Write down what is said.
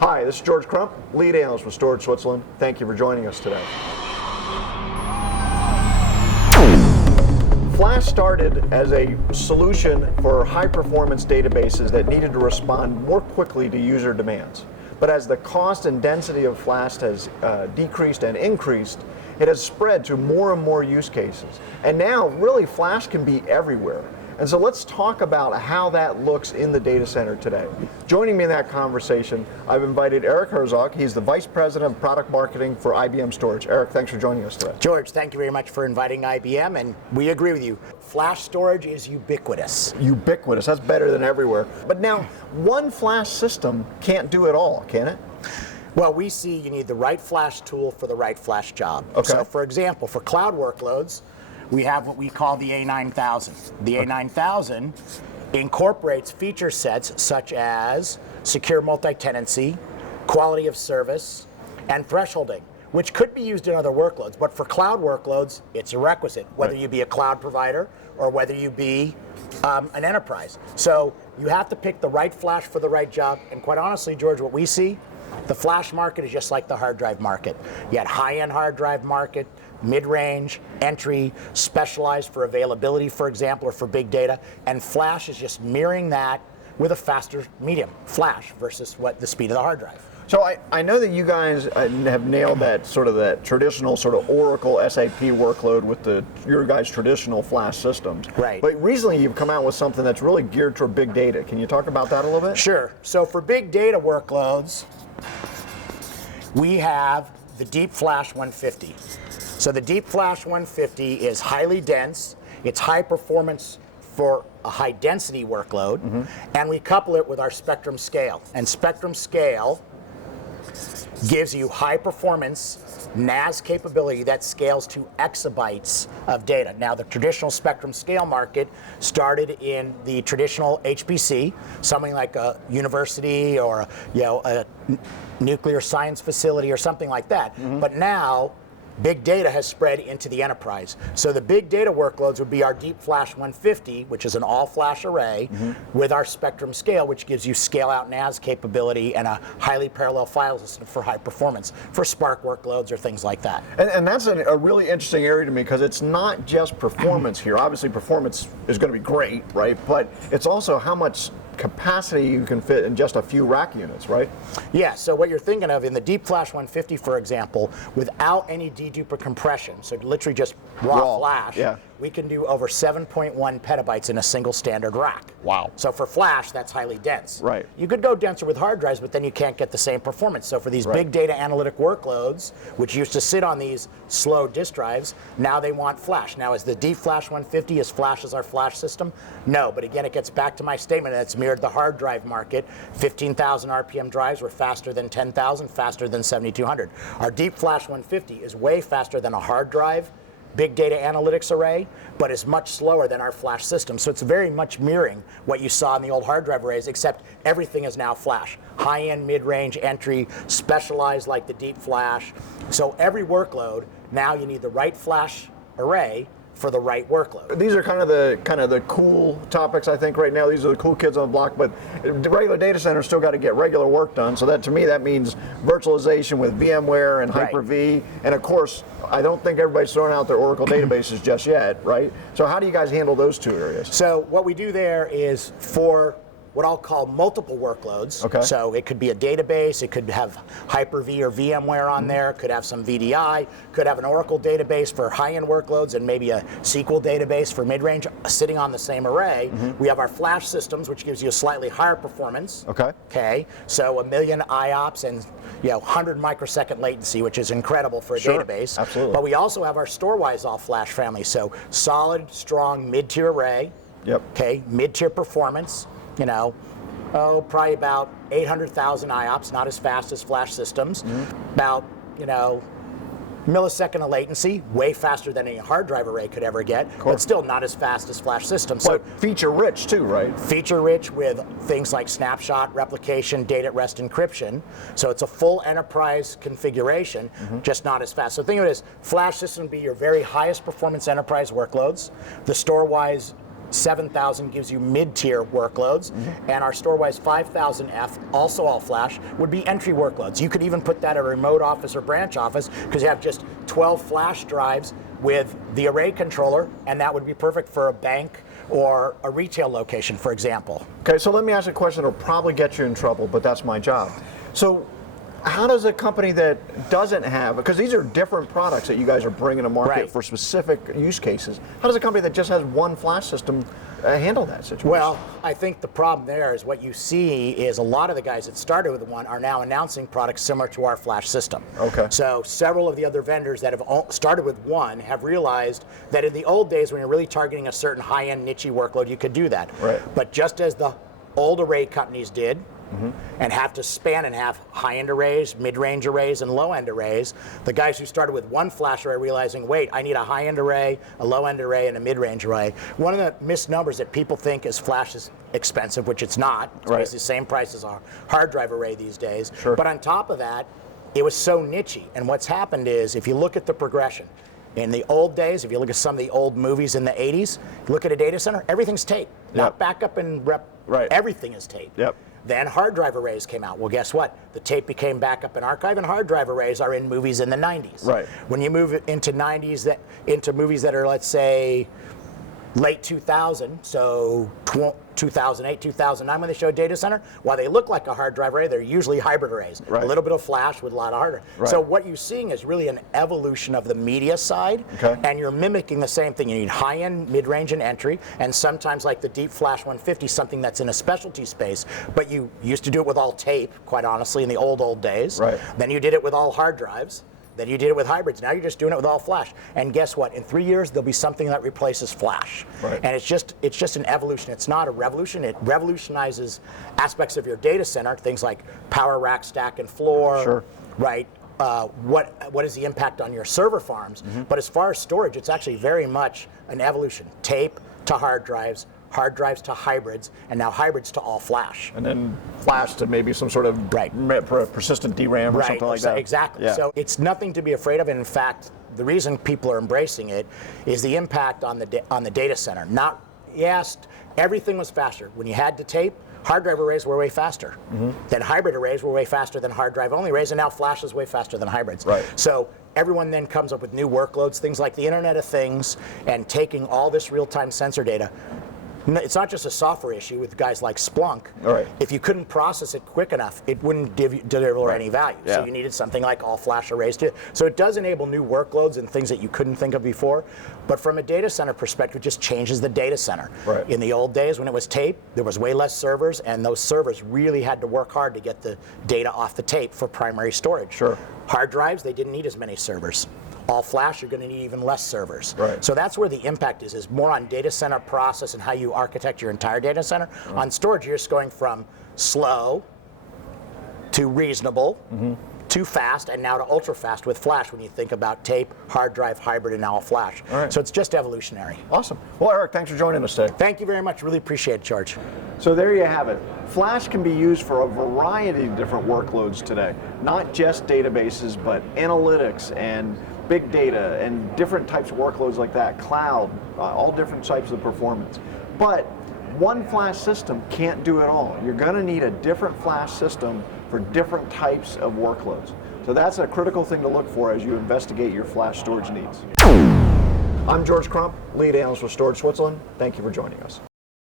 Hi, this is George Crump, lead analyst with Storage Switzerland. Thank you for joining us today. Flash started as a solution for high-performance databases that needed to respond more quickly to user demands. But as the cost and density of Flash has decreased and increased, it has spread to more and more use cases. And now, really, Flash can be everywhere. And so let's talk about how that looks in the data center today. Joining me in that conversation, I've invited Eric Herzog. He's the Vice President of Product Marketing for IBM Storage. Eric, thanks for joining us today. George, thank you very much for inviting IBM, and we agree with you. Flash storage is ubiquitous. Ubiquitous, that's better than everywhere. But now, one Flash system can't do it all, can it? Well, we see you need the right Flash tool for the right Flash job. Okay. So for example, for cloud workloads, we have what we call the A9000. The A9000 incorporates feature sets such as secure multi-tenancy, quality of service, and thresholding, which could be used in other workloads. But for cloud workloads, it's a requisite, whether you be a cloud provider or whether you be an enterprise. So you have to pick the right Flash for the right job. And quite honestly, George, what we see, the Flash market is just like the hard drive market. You had high-end hard drive market, mid-range, entry, specialized for availability, for example, or for big data, and Flash is just mirroring that with a faster medium, Flash, versus what the speed of the hard drive. So I know that you guys have nailed that traditional sort of Oracle SAP workload with your guys' traditional Flash systems. Right. But recently you've come out with something that's really geared toward big data. Can you talk about that a little bit? Sure. So for big data workloads, we have the Deep Flash 150. So the Deep Flash 150 is highly dense, it's high performance for a high density workload, and we couple it with our Spectrum Scale. And Spectrum Scale gives you high performance NAS capability that scales to exabytes of data. Now, the traditional Spectrum Scale market started in the traditional HPC, something like a university or a nuclear science facility or something like that. But now, big data has spread into the enterprise. So the big data workloads would be our Deep Flash 150, which is an all-flash array, with our Spectrum Scale, which gives you scale-out NAS capability and a highly parallel file system for high performance, for Spark workloads or things like that. And that's a really interesting area to me because it's not just performance here. Obviously, performance is going to be great, right? But it's also how much capacity you can fit in just a few rack units, right? Yeah, so what you're thinking of in the Deep Flash 150, for example, without any deduper compression, so literally just raw flash, we can do over 7.1 petabytes in a single standard rack. Wow. So for flash, that's highly dense. Right. You could go denser with hard drives, but then you can't get the same performance. So for these big data analytic workloads, which used to sit on these slow disk drives, now they want flash. Now, is the Deep Flash 150 as flash as our flash system? No, but again, it gets back to my statement that it's mirrored the hard drive market. 15,000 RPM drives were faster than 10,000, faster than 7,200. Our Deep Flash 150 is way faster than a hard drive big data analytics array, but is much slower than our flash system. So it's very much mirroring what you saw in the old hard drive arrays, except everything is now flash. High-end, mid-range, entry, specialized like the Deep Flash. So every workload, now you need the right flash array for the right workload. These are kind of the cool topics, I think, right now. These are the cool kids on the block, but the regular data centers still got to get regular work done. So that, to me, that means virtualization with VMware and Hyper-V. And of course, I don't think everybody's throwing out their Oracle databases just yet, right? So how do you guys handle those two areas? So what we do there is for what I'll call multiple workloads. Okay. So it could be a database, it could have Hyper-V or VMware on there, could have some VDI, could have an Oracle database for high-end workloads and maybe a SQL database for mid-range sitting on the same array. We have our flash systems, which gives you a slightly higher performance. Okay. So 1 million IOPS and 100 microsecond latency, which is incredible for a database. Absolutely. But we also have our StorageSwiss all-flash family. So solid, strong, mid-tier array. Okay, mid-tier performance. Probably about 800,000 IOPS, not as fast as flash systems. About, millisecond of latency, way faster than any hard drive array could ever get, but still not as fast as flash systems. But feature rich too, right? Feature rich with things like snapshot, replication, data at rest encryption. So it's a full enterprise configuration, just not as fast. So think of it as flash system would be your very highest performance enterprise workloads. The StorageSwiss 7000 gives you mid-tier workloads, and our StorageSwiss 5000F, also all flash, would be entry workloads. You could even put that at a remote office or branch office because you have just 12 flash drives with the array controller, and that would be perfect for a bank or a retail location, for example. Okay, so let me ask a question that'll probably get you in trouble, but that's my job. So how does a company that doesn't have, because these are different products that you guys are bringing to market Right. for specific use cases, how does a company that just has one flash system handle that situation? Well, I think the problem there is what you see is a lot of the guys that started with one are now announcing products similar to our flash system. Okay. So several of the other vendors that have started with one have realized that in the old days when you're really targeting a certain high-end niche workload, you could do that. Right. But just as the old array companies did, and have to span and have high-end arrays, mid-range arrays, and low-end arrays. The guys who started with one flash array realizing, wait, I need a high-end array, a low-end array, and a mid-range array. One of the misnomers that people think is flash is expensive, which it's not. It's Right. basically the same price as our hard drive array these days. Sure. But on top of that, it was so nichey. And what's happened is, if you look at the progression, in the old days, if you look at some of the old movies in the 80s, look at a data center, everything's tape. Not Yep. backup and rep. Right. Everything is tape. Yep. Then hard drive arrays came out. Well, guess what? The tape became backup and archive, and hard drive arrays are in movies in the 90s. Right. When you move it into into movies that are, let's say, late 2000, so 2008, 2009, when they show data center, while they look like a hard drive array, they're usually hybrid arrays. Right. A little bit of flash with a lot of hard drive. Right. So what you're seeing is really an evolution of the media side, Okay. and you're mimicking the same thing. You need high-end, mid-range, and entry, and sometimes like the deep flash 150, something that's in a specialty space, but you used to do it with all tape, quite honestly, in the old days. Right. Then you did it with all hard drives. Then you did it with hybrids. Now you're just doing it with all flash. And guess what? In 3 years, there'll be something that replaces flash. Right. And it's just an evolution. It's not a revolution. It revolutionizes aspects of your data center, things like power rack, stack, and floor. Sure. Right. What is the impact on your server farms? But as far as storage, it's actually very much an evolution. Tape to hard drives to hybrids, and now hybrids to all flash. And then flash to maybe some sort of Right. persistent DRAM or something like that. Exactly. Yeah. So it's nothing to be afraid of. And in fact, the reason people are embracing it is the impact on the data center. Everything was faster. When you had to tape, hard drive arrays were way faster. Then hybrid arrays were way faster than hard drive only arrays, and now flash is way faster than hybrids. Right. So everyone then comes up with new workloads, things like the Internet of Things, and taking all this real-time sensor data. It's not just a software issue with guys like Splunk. All right. If you couldn't process it quick enough, it wouldn't deliver any value. Yeah. So you needed something like all flash arrays too. So it does enable new workloads and things that you couldn't think of before. But from a data center perspective, it just changes the data center. Right. In the old days when it was tape, there was way less servers, and those servers really had to work hard to get the data off the tape for primary storage. Sure. Hard drives, they didn't need as many servers. All flash, you're going to need even less servers. Right. So that's where the impact is more on data center process and how you architect your entire data center. On storage, you're just going from slow to reasonable to fast, and now to ultra fast with flash when you think about tape, hard drive, hybrid, and now all flash. All right. So it's just evolutionary. Awesome. Well, Eric, thanks for joining us today. Thank you very much. Really appreciate it, George. So there you have it. Flash can be used for a variety of different workloads today, not just databases, but analytics and big data and different types of workloads like that, cloud, all different types of performance. But one flash system can't do it all. You're going to need a different flash system for different types of workloads. So that's a critical thing to look for as you investigate your flash storage needs. I'm George Crump, lead analyst with Storage Switzerland. Thank you for joining us.